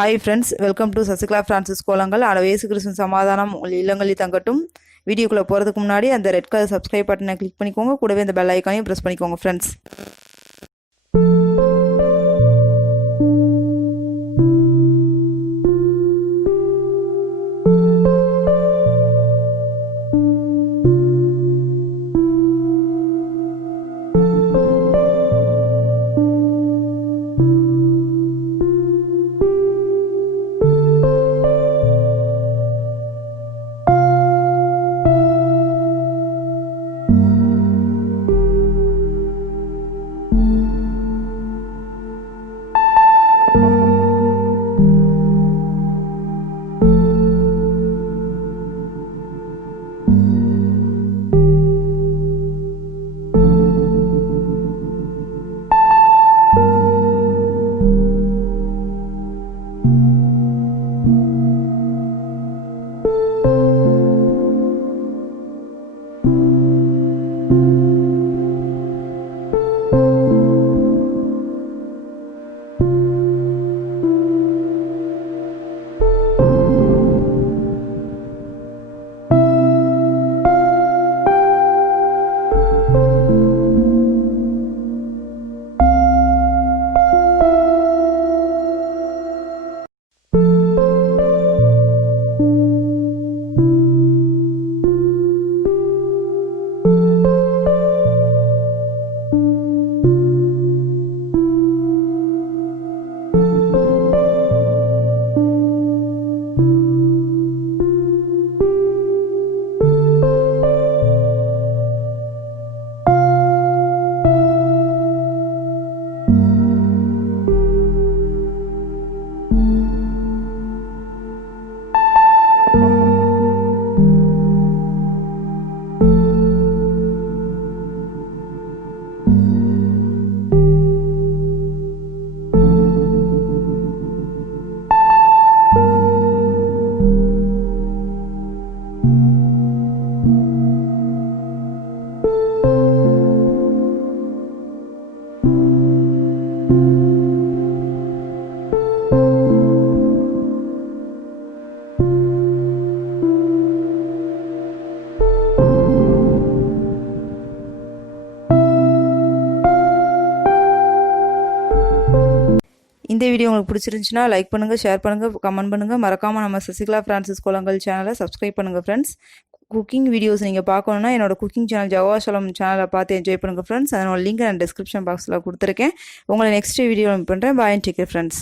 Hi friends, welcome to Sasikla Francis Kolangal. Always Christian சமாதானம் உங்கள் இல்லங்களில் தங்கட்டும். வீடியோக்குள்ள போறதுக்கு முன்னாடி அந்த ரெட் கலர் subscribe பட்டனை கிளிக் பண்ணிக்கோங்க. கூடவே அந்த பெல் ஐகானையும் பிரஸ் பண்ணிக்கோங்க friends. இந்த வீடியோ உங்களுக்கு பிடிச்சிருந்துச்சுனா லைக் பண்ணுங்க, ஷேர் பண்ணுங்க, கமெண்ட் பண்ணுங்க. மறக்காம நம்ம சசிகலா பிரான்சிஸ் கோலங்கள் சேனலை சப்ஸ்கிரைப் பண்ணுங்க ஃப்ரெண்ட்ஸ். குக்கிங் வீடியோஸ் நீங்கள் பார்க்கணுன்னா என்னோட குக்கிங் சேனல் ஜவாஷலம் சேனலை பார்த்து என்ஜாய் பண்ணுங்கள் ஃப்ரெண்ட்ஸ். அதனோட லிங்க் நான் டிஸ்கிரிப்ஷன் பாக்ஸில் கொடுத்துருக்கேன். உங்களை நெக்ஸ்ட் வீடியோ பண்ணுறேன். பாய் அண்ட் டேக் கேர் ஃப்ரெண்ட்ஸ்.